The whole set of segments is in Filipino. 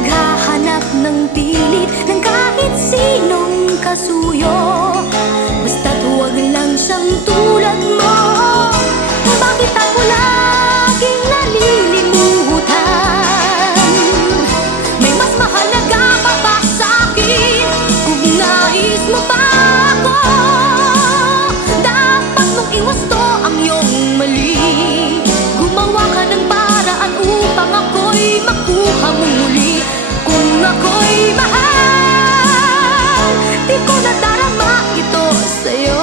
naghahanap ng pilit ng kahit sinong kasuyo. Basta't huwag lang siyang tulad mo. Bakit ako laging nalilimutan? May mas mahalaga pa ba sa'kin? Kung nais mo pa ako, dapat mong iwasto ang iyong mali. Gumawa ka ng paraan upang ako'y makuha mong muli. Kung ako'y mahal, di ko nadarama ito sa'yo.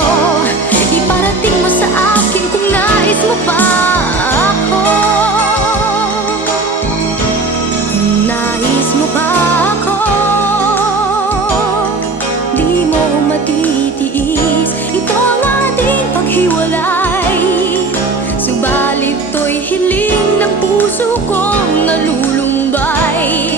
Iparating mo sa akin kung nais mo pa ako. Kung nais mo pa ako, di mo matitiis ito ang ating paghiwalay. Subalit to'y hiling ng puso kong nalulumbay.